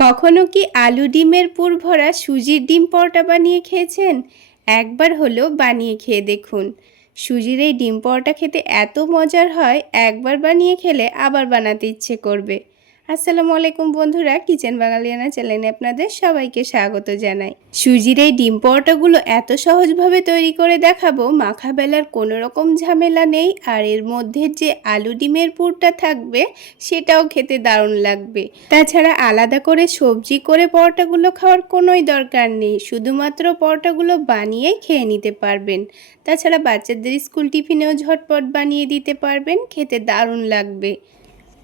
কখনো কি আলু ডিমের পুর ভরা সুজির ডিম পরোটা বানিয়ে খেয়েছেন? একবার হলেও বানিয়ে খেয়ে দেখুন। সুজির এই ডিম পরোটা খেতে এত মজার হয়, একবার বানিয়ে খেলে আবার বানাতে ইচ্ছে করবে। আসসালামু আলাইকুম বন্ধুরা, কিচেন বাঙালিয়ানা চ্যানেলে আপনাদের সবাইকে স্বাগত জানাই। সুজির এই ডিম পরোটাগুলো এত সহজভাবে তৈরি করে দেখাবো, মাখা বেলার কোনো রকম ঝামেলা নেই, আর এর মধ্যে যে আলু ডিমের পুরটা থাকবে, সেটাও খেতে দারুণ লাগবে। তাছাড়া আলাদা করে সবজি করে পরোটাগুলো খাওয়ার কোনোই দরকার নেই, শুধুমাত্র পরোটাগুলো বানিয়েই খেয়ে নিতে পারবেন। তাছাড়া বাচ্চাদের স্কুল টিফিনেও ঝটপট বানিয়ে দিতে পারবেন, খেতে দারুণ লাগবে।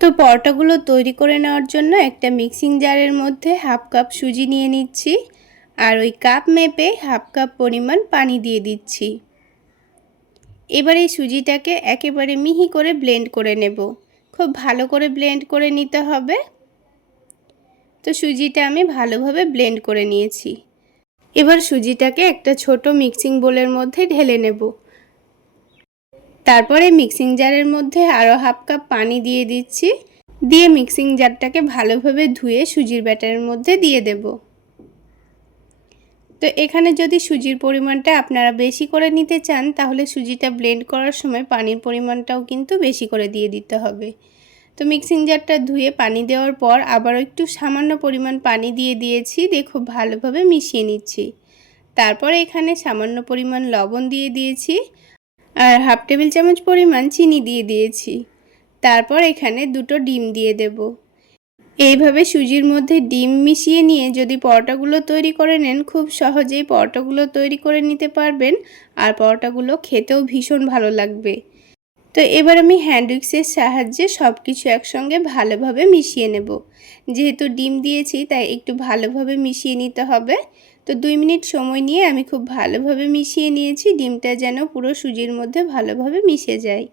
তো পরোটাগুলো তৈরি করে নেওয়ার জন্য একটা মিক্সিং জারের মধ্যে হাফ কাপ সুজি নিয়ে নিচ্ছি আর ওই কাপ মেপে হাফ কাপ পরিমাণ পানি দিয়ে দিচ্ছি। এবার এই সুজিটাকে একেবারে মিহি করে ব্লেন্ড করে নেব। খুব ভালো করে ব্লেন্ড করে নিতে হবে। তো সুজিটা আমি ভালোভাবে ব্লেন্ড করে নিয়েছি। এবার সুজিটাকে একটা ছোট মিক্সিং বোলের মধ্যে ঢেলে নেব। তারপরে মিক্সিং জারের মধ্যে আরও হাফ কাপ পানি দিয়ে দিচ্ছি। দিয়ে মিক্সিং জারটাকে ভালোভাবে ধুয়ে সুজির ব্যাটারের মধ্যে দিয়ে দেব। তো এখানে যদি সুজির পরিমাণটা আপনারা বেশি করে নিতে চান, তাহলে সুজিটা ব্লেন্ড করার সময় পানির পরিমাণটাও কিন্তু বেশি করে দিয়ে দিতে হবে। তো মিক্সিং জারটা ধুয়ে পানি দেওয়ার পর আবারও একটু সামান্য পরিমাণ পানি দিয়ে দিয়েছি, দিয়ে খুব ভালোভাবে মিশিয়ে নিচ্ছি। তারপর এখানে সামান্য পরিমাণ লবণ দিয়ে দিয়েছি। আর হাফ টেবিল চামচ পরিমাণ চিনি দিয়ে দিয়েছি। তারপর এখানে দুটো ডিম দিয়ে দেব। এইভাবে সুজির মধ্যে ডিম মিশিয়ে নিয়ে যদি পরোটাগুলো তৈরি করে নেন, খুব সহজেই পরোটাগুলো তৈরি করে নিতে পারবেন আর পরোটাগুলো খেতেও ভীষণ ভালো লাগবে। তো এবার আমি হ্যান্ড উইক্সের সাহায্যে সব কিছু একসঙ্গে ভালোভাবে মিশিয়ে নেব। যেহেতু ডিম দিয়েছি, তাই একটু ভালোভাবে মিশিয়ে নিতে হবে। তো দুই মিনিট সময় নিয়ে আমি খুব ভালোভাবে মিশিয়ে নিয়েছি। ডিমটা যেন পুরো সুজির মধ্যে ভালোভাবে মিশে যায়।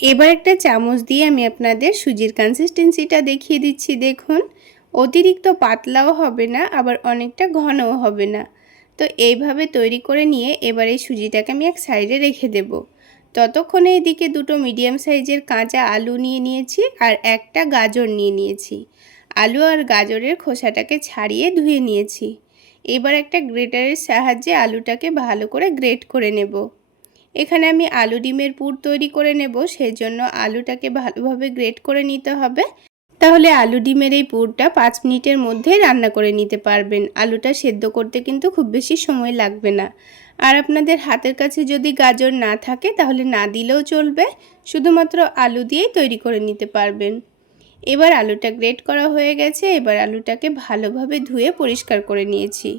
এবার একটা চামচ দিয়ে আমি আপনাদের সুজির কনসিস্টেন্সিটা দেখিয়ে দিচ্ছি। দেখুন, অতিরিক্ত পাতলাও হবে না, আবার অনেকটা ঘনও হবে না। তো এইভাবে তৈরি করে নিয়ে এবার এই সুজিটাকে আমি এক সাইডে রেখে দেব। ততক্ষণে এদিকে দুটো মিডিয়াম সাইজের কাঁচা আলু নিয়ে নিয়েছি আর একটা গাজর নিয়ে নিয়েছি। আলু আর গাজরের খোসাটাকে ছাড়িয়ে ধুয়ে নিয়েছি। এবার একটা গ্রেটারের সাহায্যে আলুটাকে ভালো করে গ্রেট করে নেব। এখানে আমি আলু ডিমের পুর তৈরি করে নেব সেই জন্য আলুটাকে ভালোভাবে গ্রেট করে নিতে হবে। তাহলে আলু ডিমের এই পুরটা পাঁচ মিনিটের মধ্যে রান্না করে নিতে পারবেন। আলুটা সেদ্ধ করতে কিন্তু খুব বেশি সময় লাগবে না। আর আপনাদের হাতের কাছে যদি গাজর না থাকে, তাহলে না দিলেও চলবে। শুধুমাত্র আলু দিয়েই তৈরি করে নিতে পারবেন। এবার আলুটা গ্রেট করা হয়ে গেছে, এবার আলুটাকে ভালোভাবে ধুয়ে পরিষ্কার করে নিয়েছি।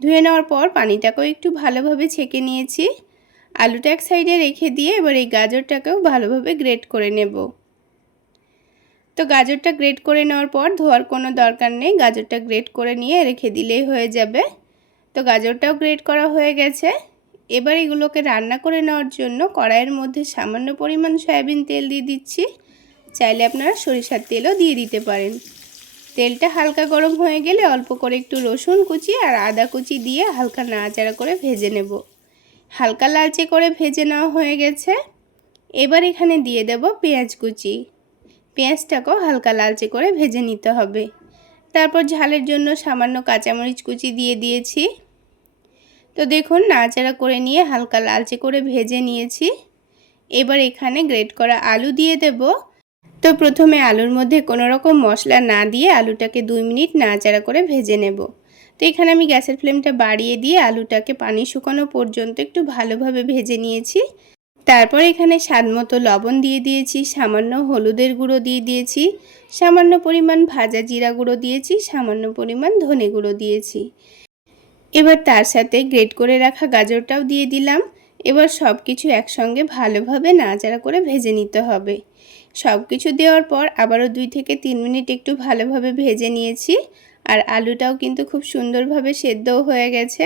ধুয়ে নেওয়ার পর পানিটাকেও একটু ভালোভাবে ছেঁকে নিয়েছি। আলুটা এক সাইডে রেখে দিয়ে এবার এই গাজরটাকেও ভালোভাবে গ্রেট করে নেব। তো গাজরটা গ্রেট করে নেওয়ার পর ধোয়ার কোনো দরকার নেই, গাজরটা গ্রেট করে নিয়ে রেখে দিলেই হয়ে যাবে। তো গাজরটাও গ্রেট করা হয়ে গেছে। এবার এগুলোকে রান্না করে নেওয়ার জন্য কড়াইয়ের মধ্যে সামান্য পরিমাণ সয়াবিন তেল দিয়ে দিচ্ছি। চাইলে আপনারা সরিষার তেলও দিয়ে দিতে পারেন। তেলটা হালকা গরম হয়ে গেলে অল্প করে একটু রসুন কুচি আর আদা কুচি দিয়ে হালকা নাড়াচাড়া করে ভেজে নেব। হালকা লালচে করে ভেজে নেওয়া হয়ে গেছে। এবার এখানে দিয়ে দেব পেঁয়াজ কুচি। পেঁয়াজটাকেও হালকা লালচে করে ভেজে নিতে হবে। তারপর ঝালের জন্য সামান্য কাঁচামরিচ কুচি দিয়ে দিয়েছি। তো দেখুন, নাড়াচাড়া করে নিয়ে হালকা লালচে করে ভেজে নিয়েছি। এবার এখানে গ্রেট করা আলু দিয়ে দেবো। তো প্রথমে আলুর মধ্যে কোনো রকম মশলা না দিয়ে আলুটাকে দুই মিনিট নাড়াচাড়া করে ভেজে নেব। তো এখানে আমি গ্যাসের ফ্লেমটা বাড়িয়ে দিয়ে আলুটাকে পানি শুকানো পর্যন্ত একটু ভালোভাবে ভেজে নিয়েছি। তারপর এখানে স্বাদ মতো লবণ দিয়ে দিয়েছি, সামান্য হলুদের গুঁড়ো দিয়ে দিয়েছি, সামান্য পরিমাণ ভাজা জিরা গুঁড়ো দিয়েছি, সামান্য পরিমাণ ধনে গুঁড়ো দিয়েছি। এবার তার সাথে গ্রেট করে রাখা গাজরটাও দিয়ে দিলাম। এবার সব কিছু একসঙ্গে ভালোভাবে নাড়াচাড়া করে ভেজে নিতে হবে। সব কিছু দেওয়ার পর আবারও দুই থেকে তিন মিনিট একটু ভালোভাবে ভেজে নিয়েছি। আর আলুটাও কিন্তু খুব সুন্দরভাবে সেদ্ধও হয়ে গেছে।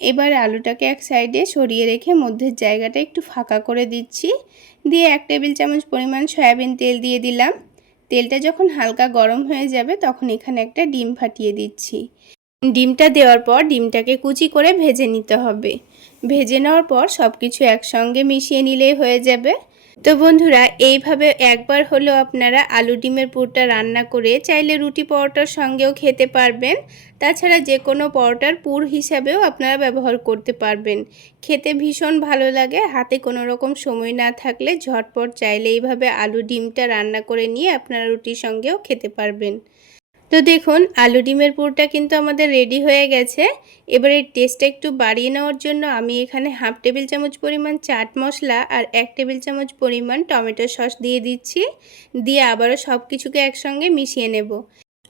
এবার আলুটাকে এক সাইডে সরিয়ে রেখে মধ্যের জায়গাটা একটু ফাঁকা করে দিচ্ছি। দিয়ে এক টেবিল চামচ পরিমাণ সয়াবিন তেল দিয়ে দিলাম। তেলটা যখন হালকা গরম হয়ে যাবে তখন এখানে একটা ডিম ফাটিয়ে দিচ্ছি। ডিমটা দেওয়ার পর ডিমটাকে কুচি করে ভেজে নিতে হবে। ভেজে নেওয়ার পর সব কিছু একসঙ্গে মিশিয়ে নিলেই হয়ে যাবে। তো বন্ধুরা, এইভাবে একবার হলেও আপনারা আলু ডিমের পুরটা রান্না করে চাইলে রুটি পরোটার সঙ্গেও খেতে পারবেন। তাছাড়া যে কোনো পরোটার পুর হিসাবেও আপনারা ব্যবহার করতে পারবেন। খেতে ভীষণ ভালো লাগে, হাতে কোনো রকম সময় না থাকলে ঝটপট চাইলে এইভাবে আলু ডিমটা রান্না করে নিয়ে আপনারা রুটির সঙ্গেও খেতে পারবেন। তো দেখুন, আলু ডিমের পুরটা কিন্তু আমাদের রেডি হয়ে গেছে। এবার এই টেস্টটা একটু বাড়িয়ে নেওয়ার জন্য আমি এখানে হাফ টেবিল চামচ পরিমাণ চাট মশলা আর এক টেবিল চামচ পরিমাণ টমেটো সস দিয়ে দিচ্ছি। দিয়ে আবারও সব কিছুকে একসঙ্গে মিশিয়ে নেব।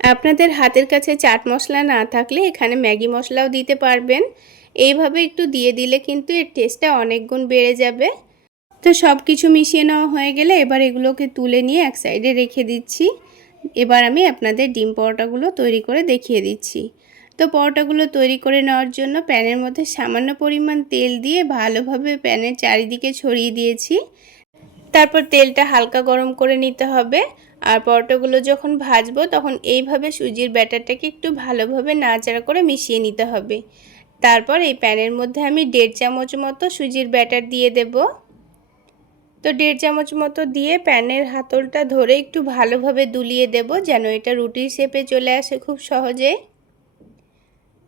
আপনাদের হাতের কাছে চাট মশলা না থাকলে এখানে ম্যাগি মশলাও দিতে পারবেন। এইভাবে একটু দিয়ে দিলে কিন্তু এর টেস্টটা অনেক গুণ বেড়ে যাবে। তো সব কিছু মিশিয়ে নেওয়া হয়ে গেলে এবার এগুলোকে তুলে নিয়ে এক সাইডে রেখে দিচ্ছি। এবার আমি আপনাদের ডিম পরোটাগুলো তৈরি করে দেখিয়ে দিচ্ছি। তো পরোটাগুলো তৈরি করে নেওয়ার জন্য প্যানের মধ্যে সামান্য পরিমাণ তেল দিয়ে ভালোভাবে প্যানের চারিদিকে ছড়িয়ে দিয়েছি। তারপর তেলটা হালকা গরম করে নিতে হবে। আর পরোটাগুলো যখন ভাজবো তখন এইভাবে সুজির ব্যাটারটাকে একটু ভালোভাবে নাড়াচাড়া করে মিশিয়ে নিতে হবে। তারপর এই প্যানের মধ্যে আমি দেড় চামচ মতো সুজির ব্যাটার দিয়ে দেবো। তো দেড় চামচ মতো দিয়ে প্যানের হাতলটা ধরে একটু ভালোভাবে দুলিয়ে দেব যেন এটা রুটির শেপে চলে আসে খুব সহজে।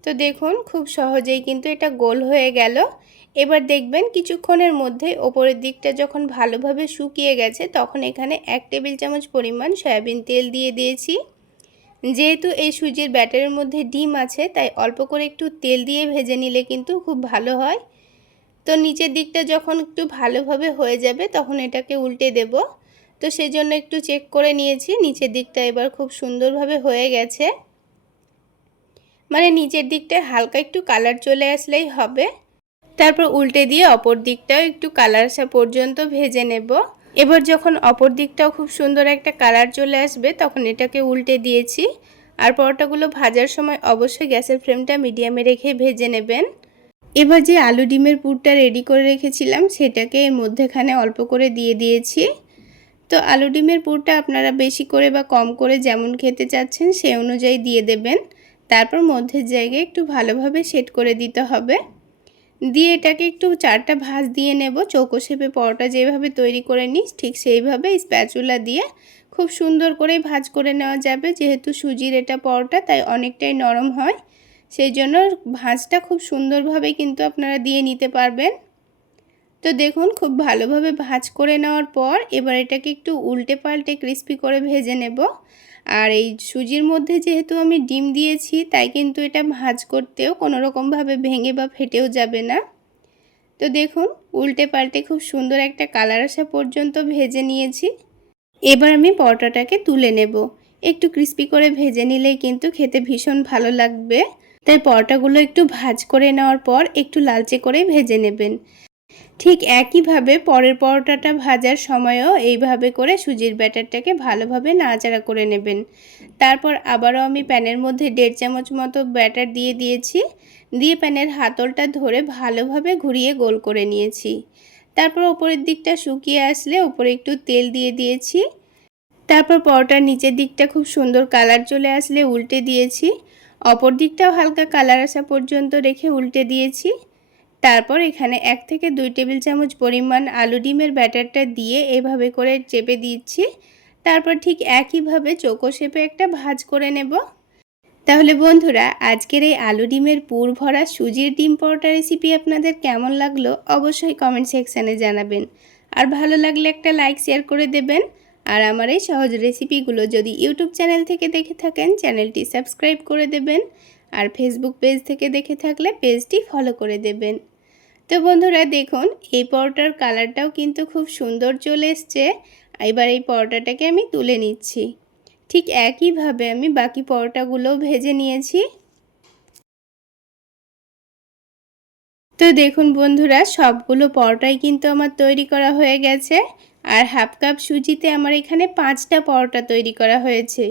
তো দেখুন, খুব সহজেই কিন্তু এটা গোল হয়ে গেল। এবার দেখবেন কিছুক্ষণের মধ্যে ওপরের দিকটা যখন ভালোভাবে শুকিয়ে গেছে, তখন এখানে এক টেবিল চামচ পরিমাণ সয়াবিন তেল দিয়ে দিয়েছি। যেহেতু এই সুজির ব্যাটারের মধ্যে ডিম আছে, তাই অল্প করে একটু তেল দিয়ে ভেজে নিলে কিন্তু খুব ভালো হয়। তো নিচের দিকটা যখন একটু ভালোভাবে হয়ে যাবে, তখন এটাকে উল্টে দেব। তো সেজন্য একটু চেক করে নিয়েছি, নিচের দিকটা এবার খুব সুন্দরভাবে হয়ে গেছে। মানে নিচের দিকটা হালকা একটু কালার চলে আসলেই হবে। তারপর উল্টে দিয়ে অপর দিকটাও একটু কালার আসা পর্যন্ত ভেজে নেব। এবার যখন অপর দিকটাও খুব সুন্দর একটা কালার চলে আসবে, তখন এটাকে উল্টে দিয়েছি। আর পরোটাগুলো ভাজার সময় অবশ্যই গ্যাসের ফ্লেমটা মিডিয়ামে রেখে ভেজে নেবেন। এবার যে আলু ডিমের পুরটা রেডি করে রেখেছিলাম, সেটাকে এর মধ্যেখানে অল্প করে দিয়ে দিয়েছি। তো আলু ডিমের পুরটা আপনারা বেশি করে বা কম করে যেমন খেতে চাচ্ছেন, সে অনুযায়ী দিয়ে দেবেন। তারপর মধ্যের জায়গায় একটু ভালোভাবে সেট করে দিতে হবে। দিয়ে এটাকে একটু চারটা ভাঁজ দিয়ে নেব। চৌকো শেপে পরোটা যেভাবে তৈরি করে নিই ঠিক সেইভাবে স্প্যাচুলা দিয়ে খুব সুন্দর করে ভাজ করে নেওয়া যাবে। যেহেতু সুজির এটা পরোটা, তাই অনেকটাই নরম হয়। সেই জন্য ভাঁজটা খুব সুন্দরভাবে কিন্তু আপনারা দিয়ে নিতে পারবেন। তো দেখুন, খুব ভালোভাবে ভাজ করে নেওয়ার পর এবার এটাকে একটু উল্টে পাল্টে ক্রিস্পি করে ভেজে নেব। আর এই সুজির মধ্যে যেহেতু আমি ডিম দিয়েছি, তাই কিন্তু এটা ভাজ করতেও কোনো রকমভাবে ভেঙে বা ফেটেও যাবে না। তো দেখুন, উল্টে পাল্টে খুব সুন্দর একটা কালার আসা পর্যন্ত ভেজে নিয়েছি। এবার আমি পরোটাটাকে তুলে নেব। একটু ক্রিস্পি করে ভেজে নিলেই কিন্তু খেতে ভীষণ ভালো লাগবে। তাই পরোটাগুলো একটু ভাজ করে নেওয়ার পর একটু লালচে করে ভেজে নেবেন। ঠিক একইভাবে পরের পরোটাটা ভাজার সময়ও এইভাবে করে সুজির ব্যাটারটাকে ভালোভাবে নাড়াচাড়া করে নেবেন। তারপর আবারও আমি প্যানের মধ্যে দেড় চামচ মতো ব্যাটার দিয়ে দিয়েছি। দিয়ে প্যানের হাতলটা ধরে ভালোভাবে ঘুরিয়ে গোল করে নিয়েছি। তারপর ওপরের দিকটা শুকিয়ে আসলে ওপরে একটু তেল দিয়ে দিয়েছি। তারপর পরোটার নিচের দিকটা খুব সুন্দর কালার চলে আসলে উল্টে দিয়েছি। অপর দিকটাও হালকা কালার আসা পর্যন্ত রেখে উল্টে দিয়েছি। তারপর এখানে এক থেকে দুই টেবিল চামচ পরিমাণ আলু ডিমের ব্যাটারটা দিয়ে এভাবে করে চেপে দিচ্ছি। তারপর ঠিক একইভাবে চোখো শেপে একটা ভাজ করে নেব। তাহলে বন্ধুরা, আজকের এই আলু ডিমের পুর ভরা সুজির ডিম পরোটা রেসিপি আপনাদের কেমন লাগল অবশ্যই কমেন্ট সেকশানে জানাবেন। আর ভালো লাগলে একটা লাইক শেয়ার করে দেবেন। আর আমার এই সহজ রেসিপিগুলো যদি ইউটিউব চ্যানেল থেকে দেখে থাকেন, চ্যানেলটি সাবস্ক্রাইব করে দেবেন আর ফেসবুক পেজ থেকে দেখে থাকলে পেজটি ফলো করে দেবেন। তো বন্ধুরা দেখুন, এই পরোটার কালারটাও কিন্তু খুব সুন্দর চলে এসছে। এবার এই পরোটাটাকে আমি তুলে নিচ্ছি। ঠিক একইভাবে আমি বাকি পরোটাগুলোও ভেজে নিয়েছি। তো দেখুন বন্ধুরা, সবগুলো পরোটাই কিন্তু আমার তৈরি করা হয়ে গেছে। আর হাফ কাপ সুজিতে আমার এখানে পাঁচটা পরোটা তৈরি করা হয়েছে।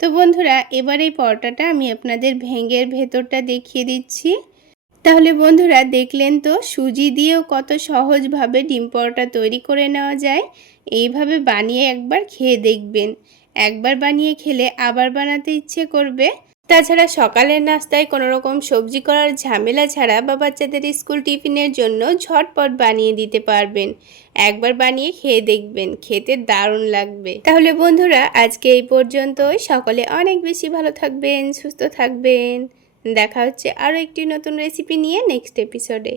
তো বন্ধুরা, এবার এই পরোটাটা আমি আপনাদের ভেঙের ভেতরটা দেখিয়ে দিচ্ছি। তাহলে বন্ধুরা, দেখলেন তো, সুজি দিয়েও কত সহজভাবে ডিম পরোটা তৈরি করে নেওয়া যায়। এইভাবে বানিয়ে একবার খেয়ে দেখবেন। একবার বানিয়ে খেলে আবার বানাতে ইচ্ছে করবে। তাছাড়া সকালের নাস্তায় কোনো রকম সবজি করার ঝামেলা ছাড়া বা বাচ্চাদের স্কুল টিফিনের জন্য ঝটপট বানিয়ে দিতে পারবেন। একবার বানিয়ে খেয়ে দেখবেন, খেতে দারুণ লাগবে। তাহলে বন্ধুরা, আজকে এই পর্যন্তই। সকলে অনেক বেশি ভালো থাকবেন, সুস্থ থাকবেন। দেখা হচ্ছে আরও একটি নতুন রেসিপি নিয়ে নেক্সট এপিসোডে